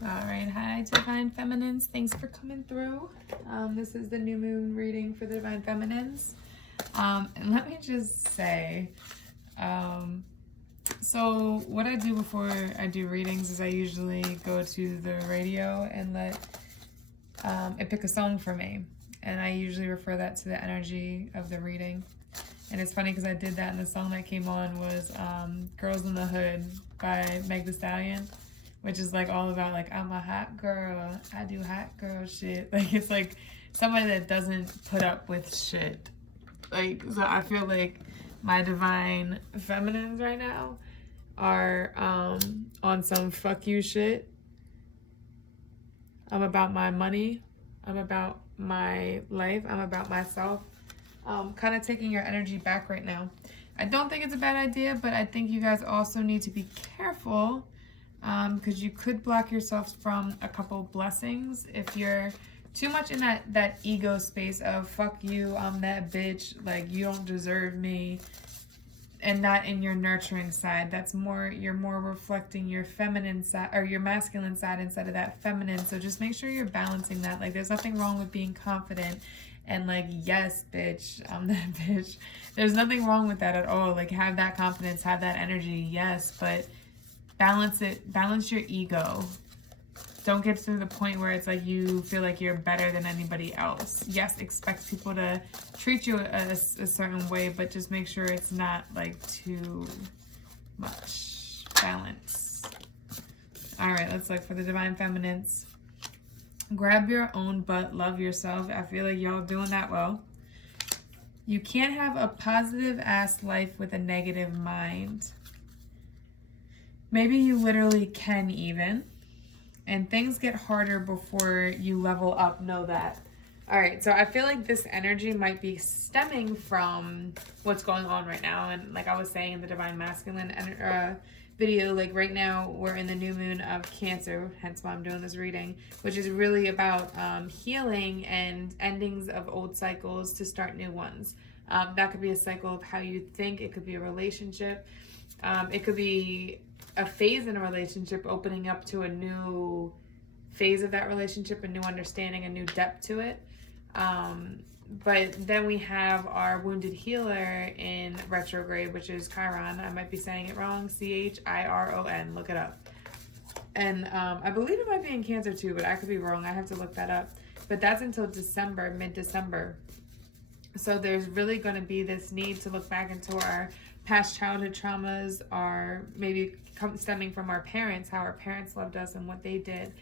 All right, hi Divine Feminines. Thanks for coming through. This is the new moon reading for the Divine Feminines. And let me just say, so what I do before I do readings is I usually go to the radio and let it pick a song for me. And I usually refer that to the energy of the reading. And it's funny because I did that and the song that came on was Girls in the Hood by Meg Thee Stallion, which is like all about like, I'm a hot girl, I do hot girl shit. Like it's like somebody that doesn't put up with shit. Like, so I feel like my divine feminines right now are on some fuck you shit. I'm about my money. I'm about my life. I'm about myself. Kind of taking your energy back right now. I don't think it's a bad idea, but I think you guys also need to be careful because you could block yourself from a couple blessings if you're too much in that ego space of fuck you, I'm that bitch, like you don't deserve me, and not in your nurturing side. That's more, you're more reflecting your feminine side or your masculine side instead of that feminine. So just make sure you're balancing that. Like there's nothing wrong with being confident and like, yes, bitch, I'm that bitch. There's nothing wrong with that at all. Like have that confidence, have that energy, yes, but balance it, balance your ego. Don't get to the point where it's like you feel like you're better than anybody else. Yes, expect people to treat you a certain way, but just make sure it's not like too much. Balance. All right, let's look for the Divine Feminines. Grab your own butt, love yourself. I feel like y'all doing that well. You can't have a positive ass life with a negative mind. Maybe you literally can even. And things get harder before you level up, know that. All right, so I feel like this energy might be stemming from what's going on right now. And like I was saying in the Divine Masculine video, like right now we're in the new moon of Cancer, hence why I'm doing this reading, which is really about healing and endings of old cycles to start new ones. That could be a cycle of how you think. It could be a relationship. It could be a phase in a relationship opening up to a new phase of that relationship, a new understanding, a new depth to it. But then we have our wounded healer in retrograde, which is Chiron. I might be saying it wrong. Chiron. Look it up. And I believe it might be in Cancer too, but I could be wrong. I have to look that up. But that's until December, mid-December. So there's really going to be this need to look back into our past childhood traumas, are maybe stemming from our parents, how our parents loved us and what they did,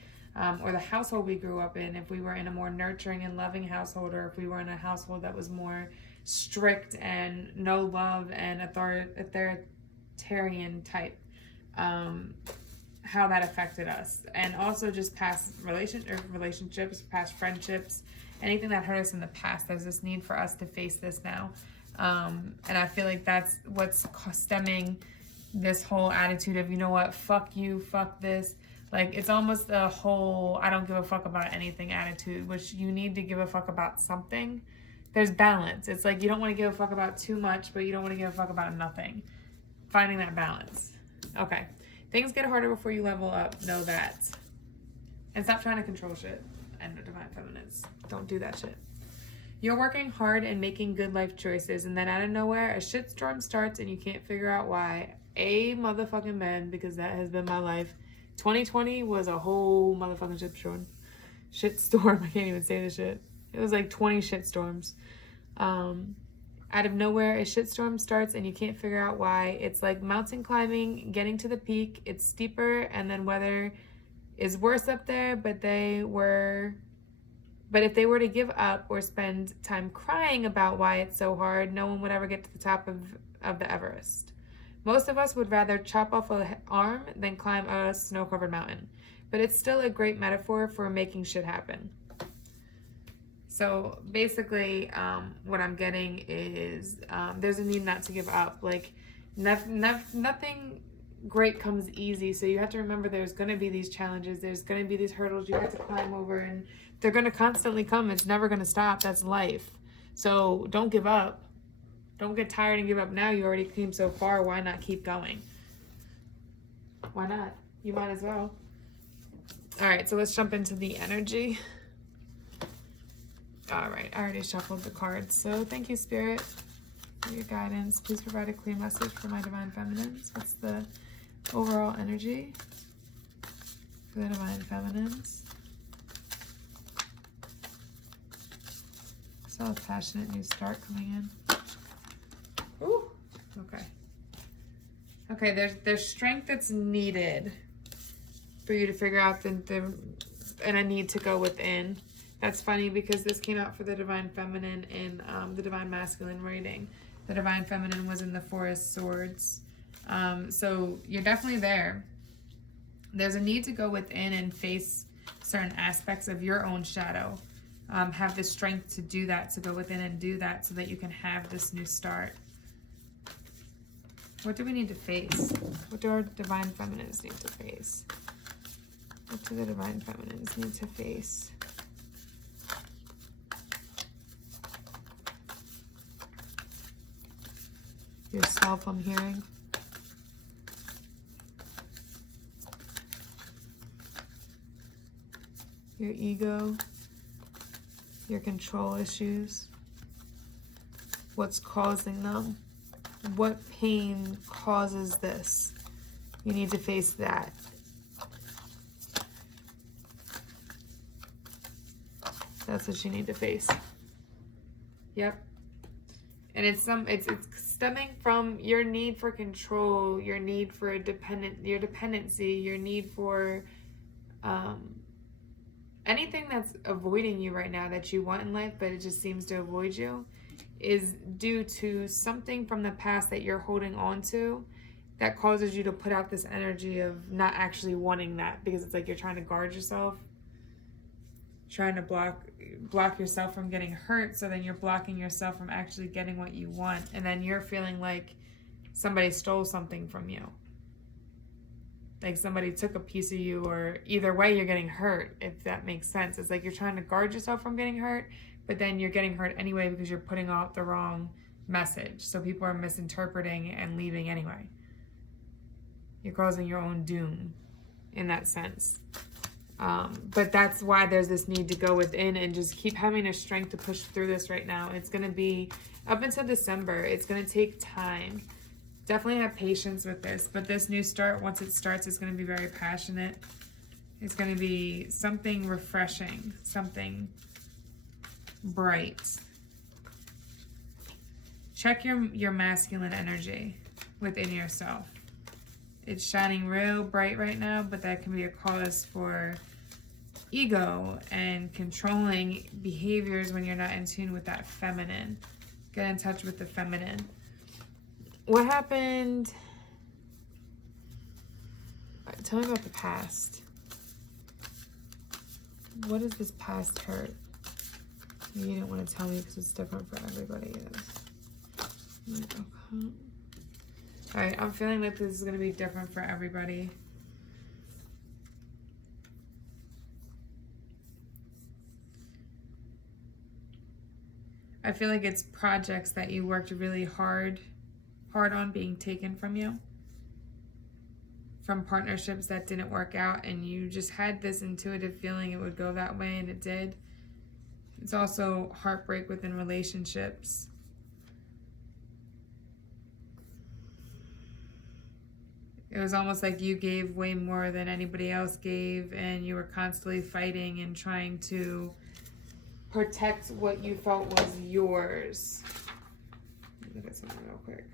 or the household we grew up in, if we were in a more nurturing and loving household, or if we were in a household that was more strict and no love and authoritarian type, how that affected us. And also just past relationships, past friendships, anything that hurt us in the past. There's this need for us to face this now. And I feel like that's what's stemming this whole attitude of, you know what, fuck you, fuck this. Like, it's almost a whole, I don't give a fuck about anything attitude, which you need to give a fuck about something. There's balance. It's like you don't want to give a fuck about too much, but you don't want to give a fuck about nothing. Finding that balance. Okay. Things get harder before you level up. Know that. And stop trying to control shit. And the Divine Feminines. Don't do that shit. You're working hard and making good life choices, and then out of nowhere, a shitstorm starts and you can't figure out why. A motherfucking man, because that has been my life. 2020 was a whole motherfucking shitstorm. I can't even say this shit. It was like 20 shitstorms. Out of nowhere, a shitstorm starts and you can't figure out why. It's like mountain climbing, getting to the peak. It's steeper, and then weather is worse up there, but if they were to give up or spend time crying about why it's so hard, no one would ever get to the top of the Everest. Most of us would rather chop off an arm than climb a snow-covered mountain. But it's still a great metaphor for making shit happen. So basically, what I'm getting is there's a need not to give up. Like, nothing great comes easy. So you have to remember there's going to be these challenges. There's going to be these hurdles you have to climb over, and they're going to constantly come. It's never going to stop. That's life. So don't give up. Don't get tired and give up now. You already came so far. Why not keep going? Why not? You might as well. All right, so let's jump into the energy. All right, I already shuffled the cards. So thank you, Spirit, for your guidance. Please provide a clear message for my Divine Feminines. What's the overall energy for the Divine Feminines? I saw a passionate new start coming in. Ooh, okay. Okay, there's strength that's needed for you to figure out and a need to go within. That's funny because this came out for the Divine Feminine in the Divine Masculine reading. The Divine Feminine was in the Four of Swords. So you're definitely there. There's a need to go within and face certain aspects of your own shadow. Have the strength to do that, to go within and do that so that you can have this new start. What do we need to face? What do our Divine Feminines need to face? What do the Divine Feminines need to face? Yourself, I'm hearing. Your ego. Your control issues. What's causing them? What pain causes this? You need to face that. That's what you need to face. Yep. And it's stemming from your need for control, your need for your dependency, your need for anything that's avoiding you right now that you want in life, but it just seems to avoid you, is due to something from the past that you're holding on to that causes you to put out this energy of not actually wanting that, because it's like you're trying to guard yourself, trying to block yourself from getting hurt, so then you're blocking yourself from actually getting what you want, and then you're feeling like somebody stole something from you, like somebody took a piece of you, or either way you're getting hurt, if that makes sense. It's like you're trying to guard yourself from getting hurt, but then you're getting hurt anyway because you're putting out the wrong message, so people are misinterpreting and leaving anyway. You're causing your own doom in that sense. But that's why there's this need to go within and just keep having the strength to push through this right now. It's going to be up until December. It's going to take time. Definitely have patience with this. But this new start, once it starts, is going to be very passionate. It's going to be something refreshing, something bright. Check your masculine energy within yourself. It's shining real bright right now, but that can be a cause for ego and controlling behaviors when you're not in tune with that feminine. Get in touch with the feminine. What happened? Tell me about the past. What does this past hurt? You didn't want to tell me because it's different for everybody. Okay. All right, I'm feeling like this is going to be different for everybody. I feel like it's projects that you worked really hard on being taken from you. From partnerships that didn't work out, and you just had this intuitive feeling it would go that way, and it did. It's also heartbreak within relationships. It was almost like you gave way more than anybody else gave, and you were constantly fighting and trying to protect what you felt was yours. Let me look at something real quick.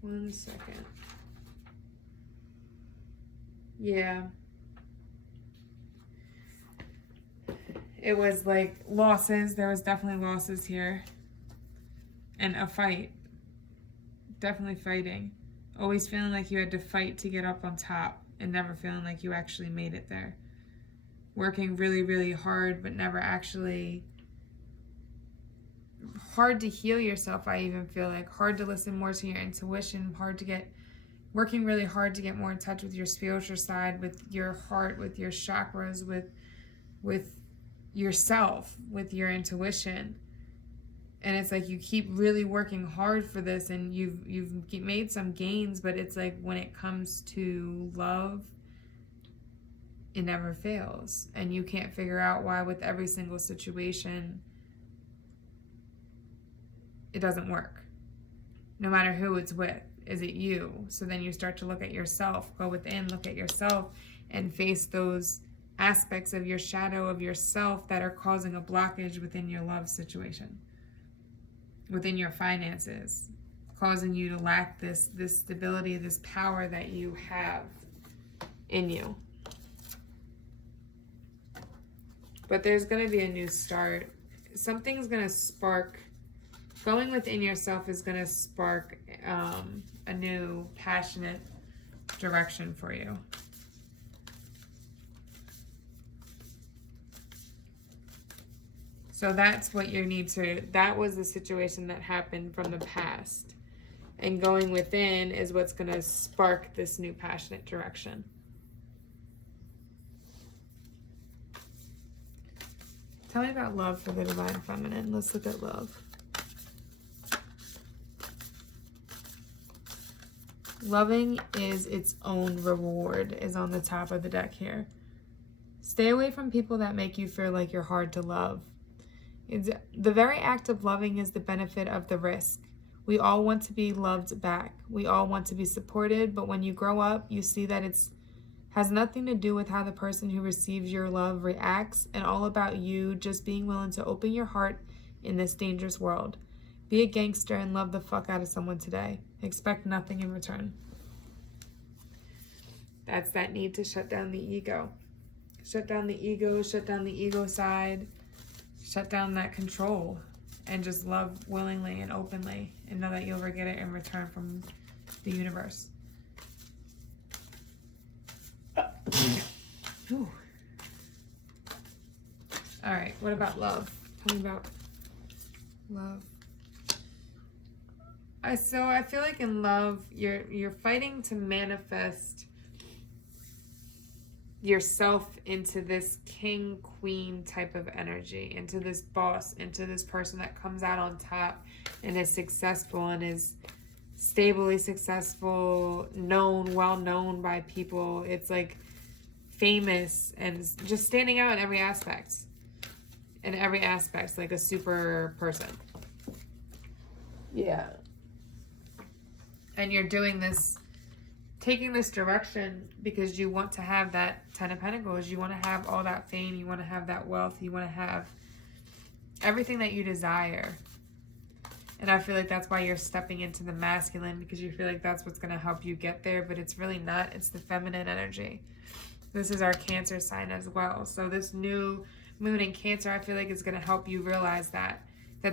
One second. Yeah. It was like losses. There was definitely losses here. And a fight. Definitely fighting. Always feeling like you had to fight to get up on top, and never feeling like you actually made it there. Working really, really hard, but never actually... Hard to heal yourself, I even feel like. Hard to listen more to your intuition. Working really hard to get more in touch with your spiritual side, with your heart, with your chakras, with yourself, with your intuition. And it's like you keep really working hard for this, and you've made some gains, but it's like when it comes to love, it never fails. And you can't figure out why with every single situation it doesn't work. No matter who it's with. Is it you? So then you start to look at yourself, go within, look at yourself, and face those aspects of your shadow of yourself that are causing a blockage within your love situation, within your finances, causing you to lack this stability, this power that you have in you. But there's going to be a new start. Something's going to spark. Going within yourself is going to spark a new passionate direction for you. So that's what you need to, that was the situation that happened from the past. And going within is what's going to spark this new passionate direction. Tell me about love for the Divine Feminine. Let's look at love. Loving is its own reward is on the top of the deck here. Stay away from people that make you feel like you're hard to love. The very act of loving is the benefit of the risk. We all want to be loved back. We all want to be supported, but when you grow up, you see that it has nothing to do with how the person who receives your love reacts, and all about you just being willing to open your heart in this dangerous world. Be a gangster and love the fuck out of someone today. Expect nothing in return. That's that need to shut down the ego. Shut down the ego, shut down the ego side, shut down that control, and just love willingly and openly, and know that you'll get it in return from the universe. Ooh. All right, what about love? Tell me about love. So I feel like in love, you're fighting to manifest yourself into this king, queen type of energy, into this boss, into this person that comes out on top and is successful and is stably successful, known, well known by people. It's like famous and just standing out in every aspect. In every aspect, like a super person. Yeah. And you're doing this, taking this direction because you want to have that 10 of Pentacles. You want to have all that fame. You want to have that wealth. You want to have everything that you desire. And I feel like that's why you're stepping into the masculine, because you feel like that's what's going to help you get there. But it's really not. It's the feminine energy. This is our Cancer sign as well. So this new moon in Cancer, I feel like it's going to help you realize that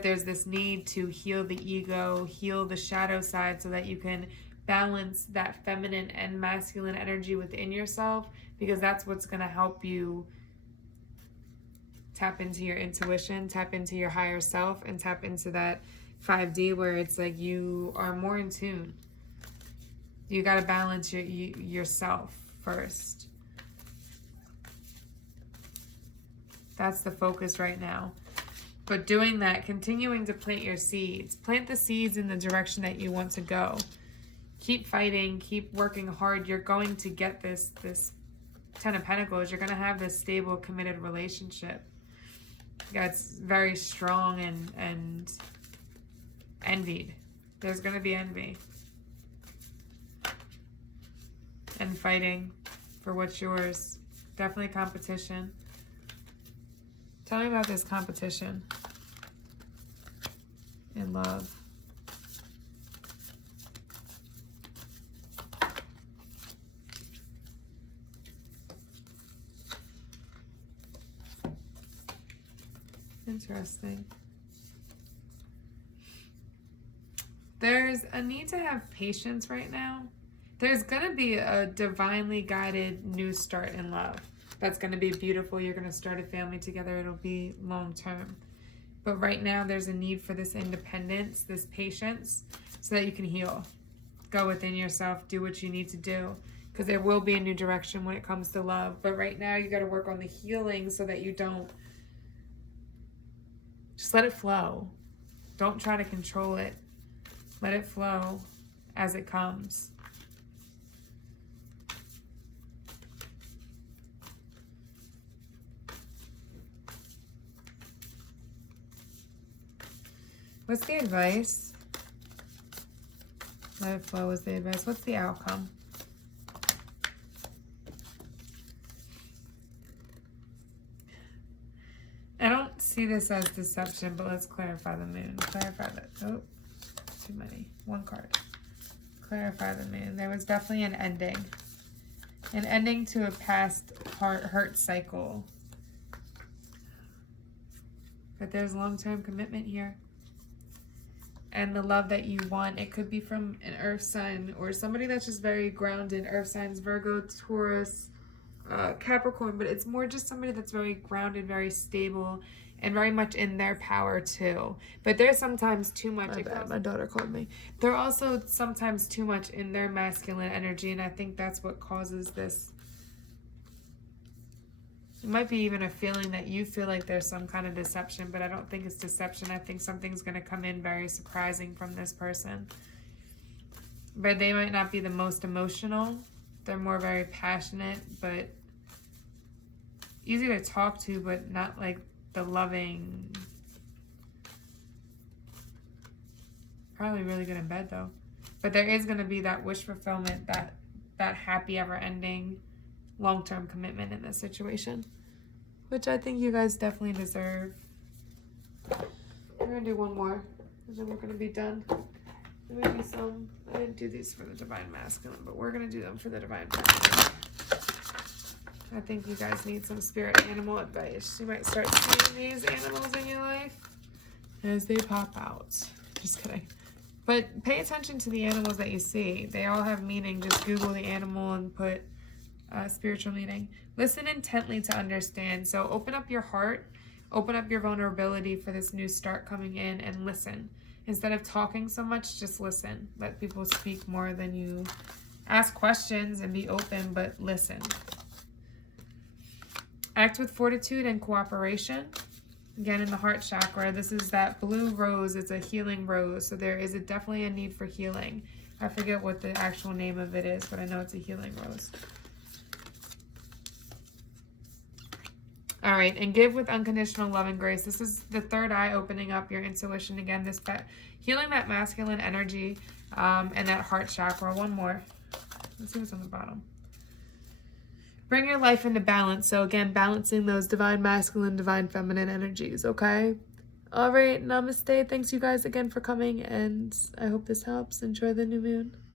there's this need to heal the ego, heal the shadow side, so that you can balance that feminine and masculine energy within yourself, because that's what's going to help you tap into your intuition, tap into your higher self, and tap into that 5D where it's like you are more in tune. You got to balance yourself first. That's the focus right now. But doing that, continuing to plant your seeds. Plant the seeds in the direction that you want to go. Keep fighting. Keep working hard. You're going to get this 10 of Pentacles. You're going to have this stable, committed relationship. That's very strong and envied. There's going to be envy. And fighting for what's yours. Definitely competition. Tell me about this competition in love. Interesting. There's a need to have patience right now. There's going to be a divinely guided new start in love. That's going to be beautiful. You're going to start a family together. It'll be long term. But right now, there's a need for this independence, this patience, so that you can heal. Go within yourself. Do what you need to do. Because there will be a new direction when it comes to love. But right now, you got to work on the healing so that you don't... Just let it flow. Don't try to control it. Let it flow as it comes. What's the advice? Let it flow is the advice. What's the outcome? I don't see this as deception, but let's clarify the moon. Clarify that. Oh, too many. One card. Clarify the moon. There was definitely an ending. An ending to a past hurt cycle. But there's long-term commitment here. And the love that you want, it could be from an earth sign or somebody that's just very grounded. Earth signs, Virgo, Taurus, Capricorn, but it's more just somebody that's very grounded, very stable, and very much in their power too. But there's sometimes too much. My daughter called me. They're also sometimes too much in their masculine energy, and I think that's what causes this. It might be even a feeling that you feel like there's some kind of deception, but I don't think it's deception. I think something's going to come in very surprising from this person. But they might not be the most emotional. They're more very passionate, but easy to talk to, but not like the loving. Probably really good in bed though. But there is going to be that wish fulfillment, that happy ever ending long-term commitment in this situation, which I think you guys definitely deserve. We're gonna do one more and then we're gonna be done. Maybe some, I didn't do these for the Divine Masculine, but we're gonna do them for the Divine Feminine. I think you guys need some spirit animal advice. You might start seeing these animals in your life as they pop out. Just kidding. But pay attention to the animals that you see. They all have meaning. Just Google the animal and put spiritual meaning. Listen intently to understand. So open up your heart, open up your vulnerability for this new start coming in, and listen. Instead of talking so much, just listen. Let people speak more than you. Ask questions and be open, but listen. Act with fortitude and cooperation. Again, in the heart chakra, this is that blue rose. It's a healing rose, so there is definitely a need for healing. I forget what the actual name of it is, but I know it's a healing rose. All right, and give with unconditional love and grace. This is the third eye, opening up your intuition again. This healing that masculine energy and that heart chakra. One more. Let's see what's on the bottom. Bring your life into balance. So again, balancing those divine masculine, divine feminine energies. Okay. All right. Namaste. Thanks you guys again for coming, and I hope this helps. Enjoy the new moon.